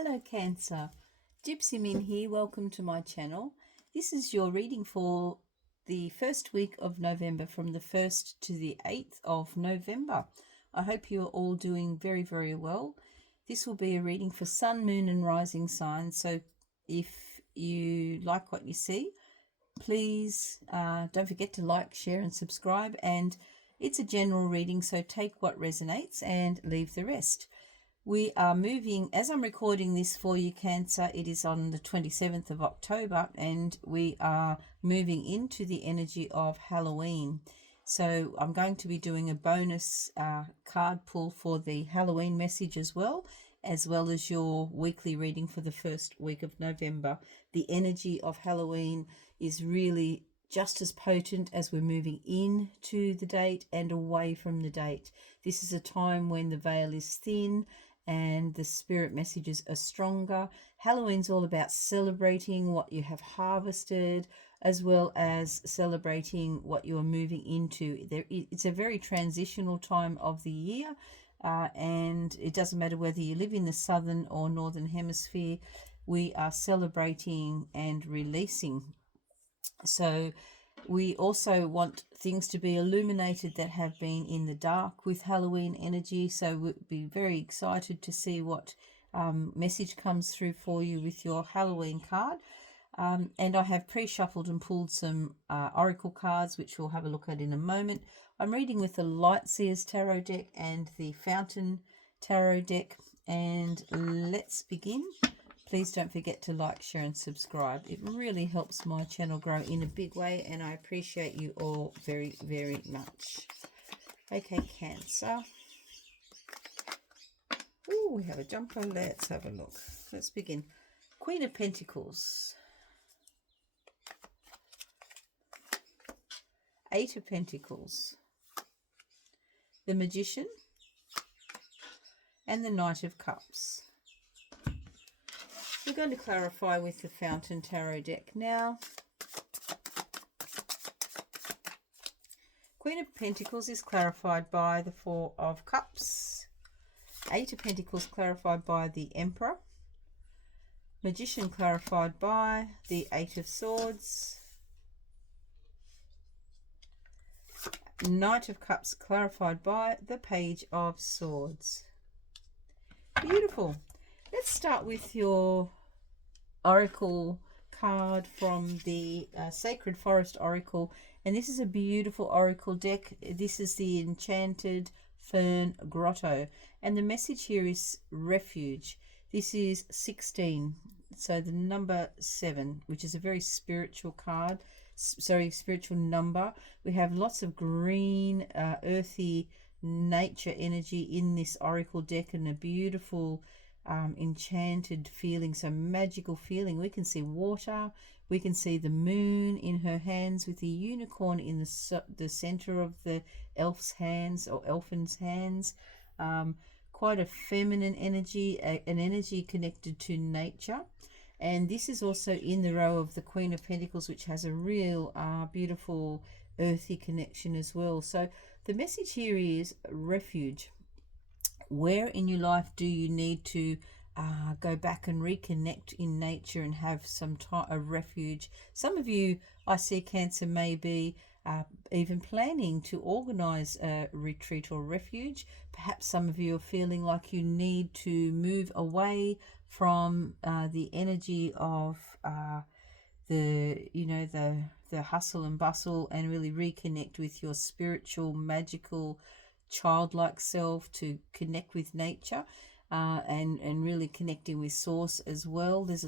Hello Cancer, GypsyMin here, welcome to my channel. This is your reading for the first week of November from the 1st to the 8th of November. I hope you are all doing very well. This will be a reading for Sun, Moon and Rising signs, so if you like what you see, please don't forget to like, share and subscribe, and it's a general reading, so take what resonates and leave the rest. We are moving, as I'm recording this for you, Cancer, it is on the 27th of October, and we are moving into the energy of Halloween. So I'm going to be doing a bonus card pull for the Halloween message as well as your weekly reading for the first week of November. The energy of Halloween is really just as potent as we're moving into the date and away from the date. This is a time when the veil is thin and the spirit messages are stronger. Halloween's all about celebrating what you have harvested, as well as celebrating what you are moving into. It's a very transitional time of the year, and it doesn't matter whether you live in the southern or northern hemisphere. We are celebrating and releasing. So we also want things to be illuminated that have been in the dark with Halloween energy. So we'll be very excited to see what message comes through for you with your Halloween card. And I have pre-shuffled and pulled some oracle cards, which we'll have a look at in a moment. I'm reading with the Light Seers Tarot deck and the Fountain Tarot deck. And let's begin. Please don't forget to like, share and subscribe. It really helps my channel grow in a big way, and I appreciate you all very much. Okay, Cancer. Oh, we have a jumper. Let's have a look. Let's begin. Queen of Pentacles. Eight of Pentacles. The Magician. And the Knight of Cups. We're going to clarify with the Fountain Tarot deck now. Queen of Pentacles is clarified by the Four of Cups. Eight of Pentacles clarified by the Emperor. Magician clarified by the Eight of Swords. Knight of Cups clarified by the Page of Swords. Beautiful. Let's start with your oracle card from the Sacred Forest Oracle, and this is a beautiful oracle deck. This is the Enchanted Fern Grotto, and the message here is refuge. This is 16, so the number 7, which is a very spiritual card, spiritual number. We have lots of green earthy nature energy in this oracle deck, and a beautiful enchanted feeling, so magical feeling. We can see water, we can see the moon in her hands with the unicorn in the center of the elf's hands or elfin's hands. Quite a feminine energy, an energy connected to nature. And this is also in the row of the Queen of Pentacles, which has a real beautiful earthy connection as well. So the message here is refuge. Where in your life do you need to go back and reconnect in nature and have some time of refuge? Some of you, I see, Cancer, may be even planning to organize a retreat or refuge. Perhaps some of you are feeling like you need to move away from the energy of the hustle and bustle, and really reconnect with your spiritual, magical, childlike self, to connect with nature, and really connecting with source as well. There's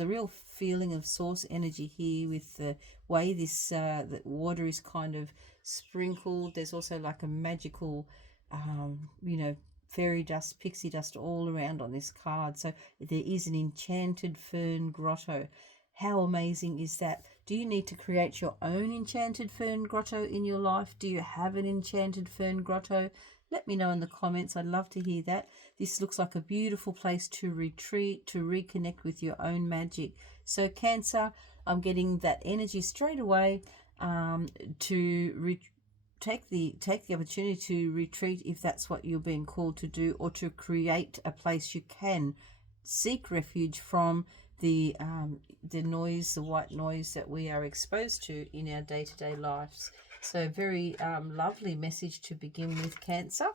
a real feeling of source energy here with the way this the water is kind of sprinkled. There's also like a magical fairy dust, pixie dust all around on this card. So there is an enchanted fern grotto. How amazing is that? Do you need to create your own enchanted fern grotto in your life? Do you have an enchanted fern grotto? Let me know in the comments. I'd love to hear that. This looks like a beautiful place to retreat, to reconnect with your own magic. So Cancer, I'm getting that energy straight away to take the opportunity to retreat if that's what you're being called to do, or to create a place you can seek refuge from the noise, the white noise that we are exposed to in our day-to-day lives. So very lovely message to begin with, Cancer.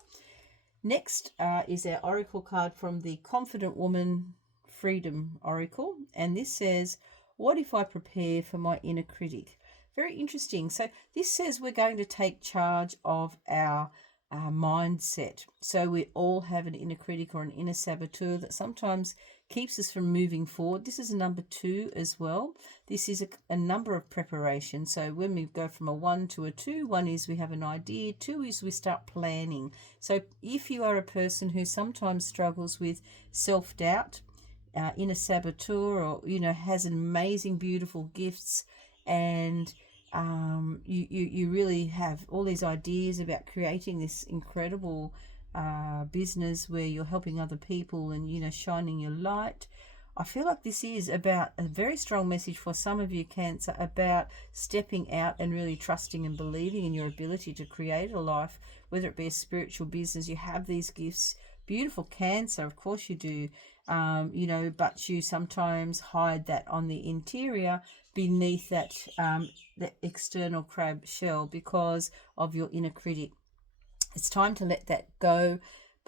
Next is our oracle card from the Confident Woman Freedom Oracle, and this says, what if I prepare for my inner critic? Very interesting. So this says we're going to take charge of our mindset. So we all have an inner critic or an inner saboteur that sometimes keeps us from moving forward. This is a number 2 as well. This is a number of preparation. So when we go from a 1 to a 2, 1 is we have an idea, 2 is we start planning. So if you are a person who sometimes struggles with self-doubt, inner saboteur, or has amazing beautiful gifts, and you really have all these ideas about creating this incredible business where you're helping other people and shining your light. I feel like this is about a very strong message for some of you, Cancer, about stepping out and really trusting and believing in your ability to create a life, whether it be a spiritual business. You have these gifts. Beautiful, Cancer, of course you do. But you sometimes hide that on the interior beneath that external crab shell because of your inner critic. It's time to let that go.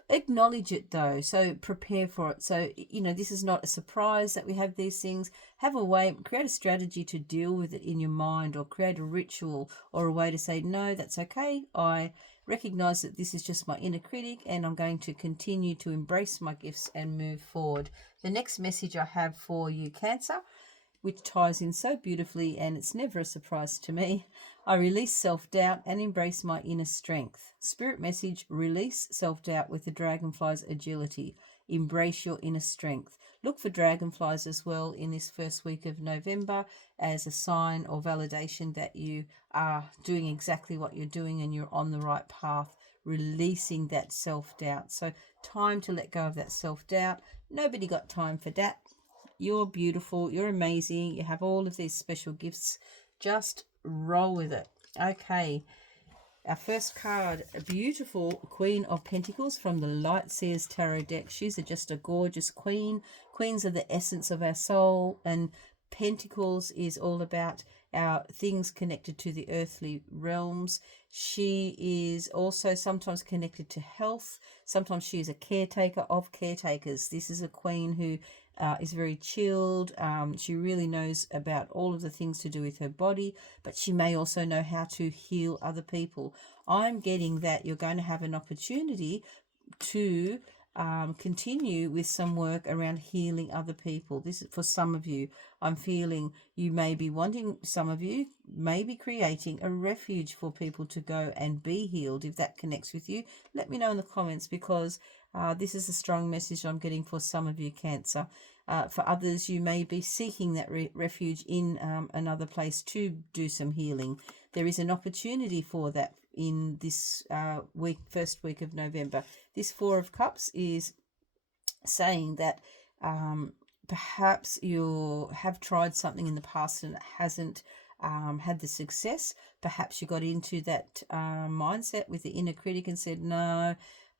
Acknowledge it though, so prepare for it. So this is not a surprise that we have these things. Have a way, create a strategy to deal with it in your mind, or create a ritual or a way to say, no, that's okay, I recognize that this is just my inner critic and I'm going to continue to embrace my gifts and move forward. The next message I have for you, Cancer, which ties in so beautifully, and it's never a surprise to me. I release self-doubt and embrace my inner strength. Spirit message, release self-doubt with the dragonfly's agility. Embrace your inner strength. Look for dragonflies as well in this first week of November as a sign or validation that you are doing exactly what you're doing and you're on the right path, releasing that self-doubt. So time to let go of that self-doubt. Nobody got time for that. You're beautiful, you're amazing, you have all of these special gifts. Just roll with it. Okay, our first card, a beautiful Queen of Pentacles from the Light Seers Tarot deck. She's just a gorgeous queen. Queens are the essence of our soul, and Pentacles is all about our things connected to the earthly realms. She is also sometimes connected to health. Sometimes she is a caretaker of caretakers. This is a queen who is very chilled. She really knows about all of the things to do with her body, but she may also know how to heal other people. I'm getting that you're going to have an opportunity to continue with some work around healing other people. This is for some of you. I'm feeling you may be wanting, some of you may be creating a refuge for people to go and be healed. If that connects with you, let me know in the comments, because this is a strong message I'm getting for some of you, Cancer. For others, you may be seeking that refuge in another place to do some healing. There is an opportunity for that in this first week of November. This Four of Cups is saying that perhaps you have tried something in the past and it hasn't had the success. Perhaps you got into that mindset with the inner critic and said, no,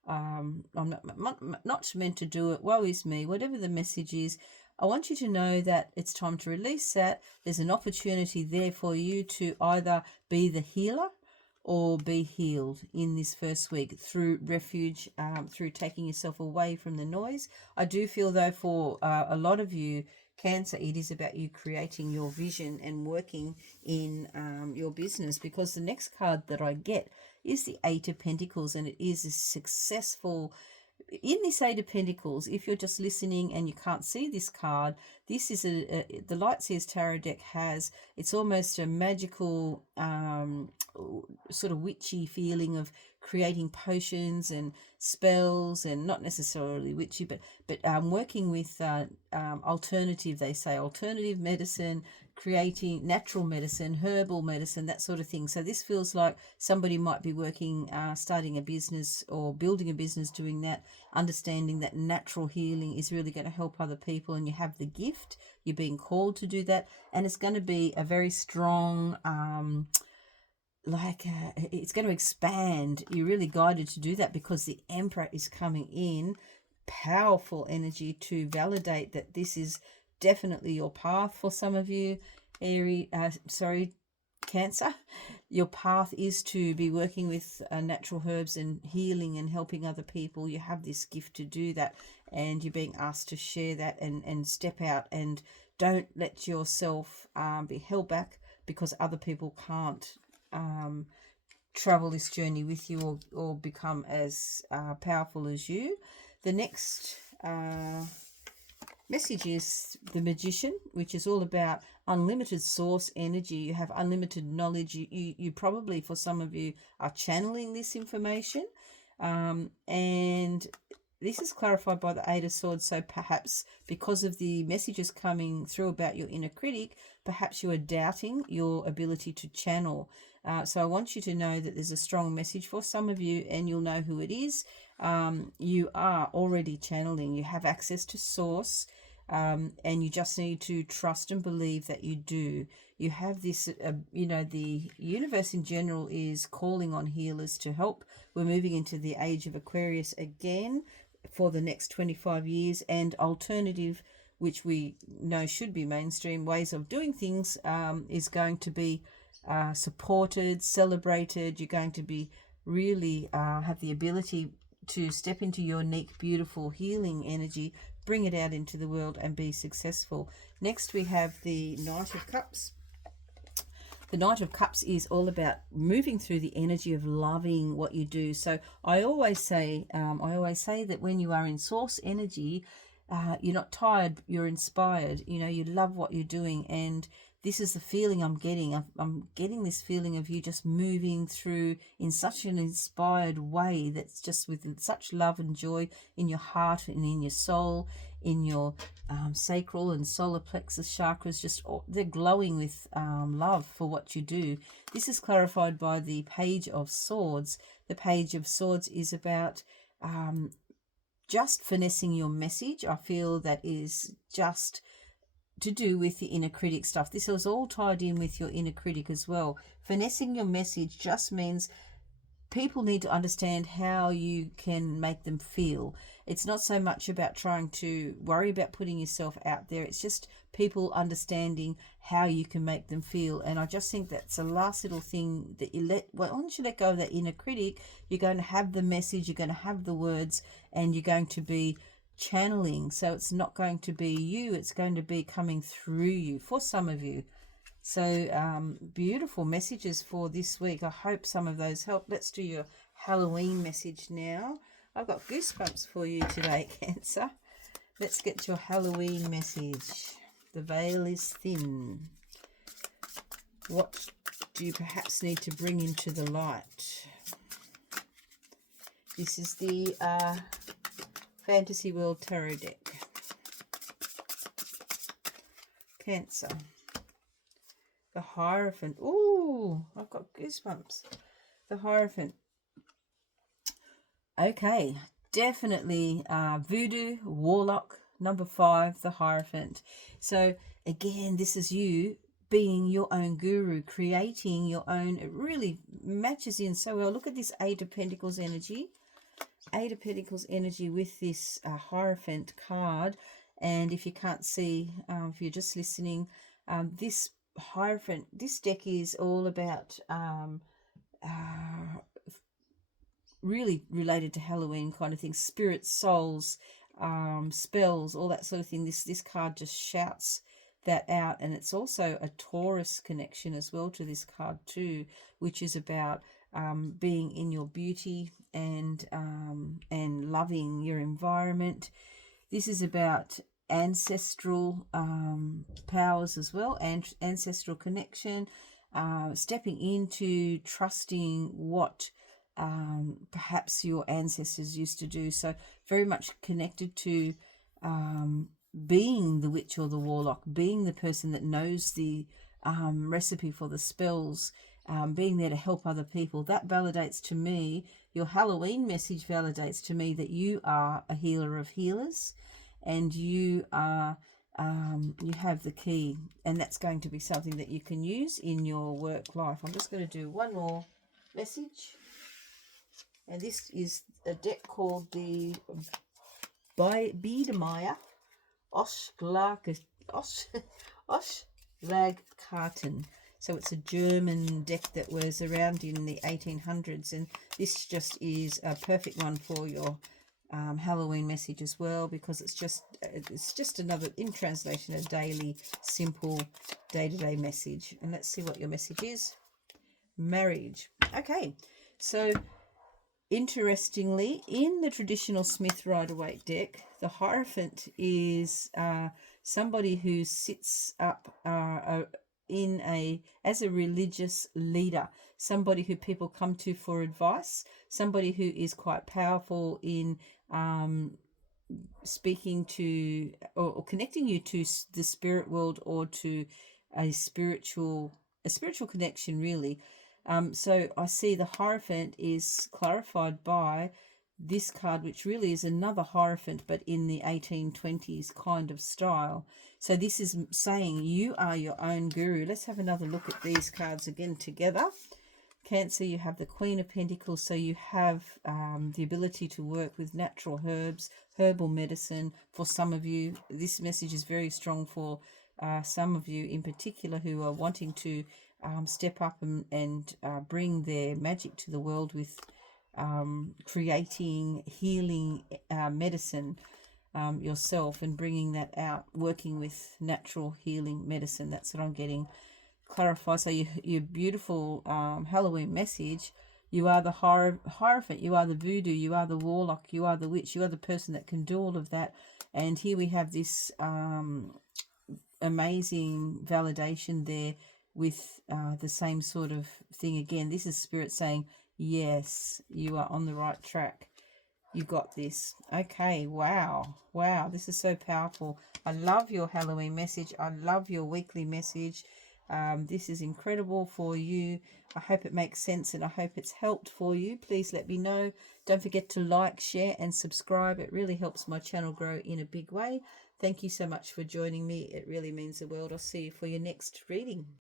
I'm not meant to do it. Woe is me. Whatever the message is, I want you to know that it's time to release that. There's an opportunity there for you to either be the healer or be healed in this first week through refuge, through taking yourself away from the noise. I do feel, though, for a lot of you, Cancer, it is about you creating your vision and working in your business, because the next card that I get is the Eight of Pentacles, and it is a successful. In this Eight of Pentacles, if you're just listening and you can't see this card, this is the Light Seers Tarot deck has, it's almost a magical sort of witchy feeling of creating potions and spells, and not necessarily witchy, but working with alternative, they say, alternative medicine, creating natural medicine, herbal medicine, that sort of thing. So this feels like somebody might be working, starting a business or building a business doing that, understanding that natural healing is really going to help other people, and you have the gift, you're being called to do that, and it's going to be a very strong it's going to expand. You're really guided to do that because the Emperor is coming in powerful energy to validate that this is definitely your path. For some of you, Cancer, your path is to be working with natural herbs and healing and helping other people. You have this gift to do that, and you're being asked to share that and step out, and don't let yourself be held back because other people can't travel this journey with you or become as powerful as you. The next message is the Magician, which is all about unlimited source energy. You have unlimited knowledge. You probably, for some of you, are channeling this information, and this is clarified by the Eight of Swords. So perhaps because of the messages coming through about your inner critic, perhaps you are doubting your ability to channel. So I want you to know that there's a strong message for some of you, and you'll know who it is. You are already channeling. You have access to source, and you just need to trust and believe that you do. You have this, the universe in general is calling on healers to help. We're moving into the age of Aquarius again for the next 25 years, and alternative, which we know should be mainstream ways of doing things, is going to be supported, celebrated. You're going to be really have the ability to step into your unique, beautiful, healing energy, bring it out into the world and be successful. Next, we have the Knight of Cups. The Knight of Cups is all about moving through the energy of loving what you do. So I always say that when you are in source energy, you're not tired, you're inspired. You love what you're doing, and this is the feeling I'm getting. I'm getting this feeling of you just moving through in such an inspired way that's just with such love and joy in your heart and in your soul, in your sacral and solar plexus chakras. They're glowing with love for what you do. This is clarified by the Page of Swords. The Page of Swords is about just finessing your message. I feel that is just to do with the inner critic stuff. This is all tied in with your inner critic as well. Finessing your message just means people need to understand how you can make them feel. It's not so much about trying to worry about putting yourself out there. It's just people understanding how you can make them feel. And I just think that's the last little thing that once you let go of that inner critic, you're going to have the message, you're going to have the words, and you're going to be channeling. So it's not going to be you, it's going to be coming through you for some of you. So beautiful messages for this week. I hope some of those help. Let's do your Halloween message now. I've got goosebumps for you today, Cancer. Let's get your Halloween message. The veil is thin. What do you perhaps need to bring into the light? This is the Fantasy World Tarot deck. Cancer. The Hierophant. Ooh, I've got goosebumps. The Hierophant. Okay, definitely Voodoo, Warlock, number 5, the Hierophant. So again, this is you being your own guru, creating your own. It really matches in so well. Look at this Eight of Pentacles energy. Eight of Pentacles energy with this Hierophant card. And if you can't see, if you're just listening, this Hierophant, this deck is all about really related to Halloween kind of things, spirits, souls, spells, all that sort of thing. This card just shouts that out. And it's also a Taurus connection as well to this card too, which is about being in your beauty and loving your environment. This is about ancestral powers as well, and ancestral connection, stepping into trusting what perhaps your ancestors used to do. So very much connected to being the witch or the warlock, being the person that knows the recipe for the spells, being there to help other people. That validates to me, your Halloween message validates to me that you are a healer of healers, and you are you have the key, and that's going to be something that you can use in your work life. I'm just going to do one more message, and this is a deck called the by Biedermeier Oschlagkarten. So it's a German deck that was around in the 1800s, and this just is a perfect one for your Halloween message as well, because it's just another, in translation, a daily, simple, day-to-day message. And let's see what your message is. Marriage. Okay, so interestingly, in the traditional Smith Rider-Waite deck, the Hierophant is somebody who sits up as a religious leader, somebody who people come to for advice, somebody who is quite powerful in speaking to or connecting you to the spirit world, or to a spiritual connection, really. So I see the Hierophant is clarified by this card, which really is another Hierophant, but in the 1820s kind of style. So this is saying you are your own guru. Let's have another look at these cards again together. Cancer, you have the Queen of Pentacles, so you have the ability to work with natural herbs, herbal medicine. For some of you, this message is very strong for some of you in particular who are wanting to step up and bring their magic to the world with creating healing medicine yourself, and bringing that out, working with natural healing medicine. That's what I'm getting. Clarify. So your beautiful Halloween message: you are the Hierophant, you are the voodoo, you are the warlock, you are the witch, you are the person that can do all of that. And here we have this amazing validation there with the same sort of thing again. This is Spirit saying, yes, you are on the right track. You got this. Okay, wow, this is so powerful. I love your Halloween message. I love your weekly message. This is incredible for you. I hope it makes sense, and I hope it's helped for you. Please let me know. Don't forget to like, share and subscribe. It really helps my channel grow in a big way. Thank you so much for joining me. It really means the world. I'll see you for your next reading.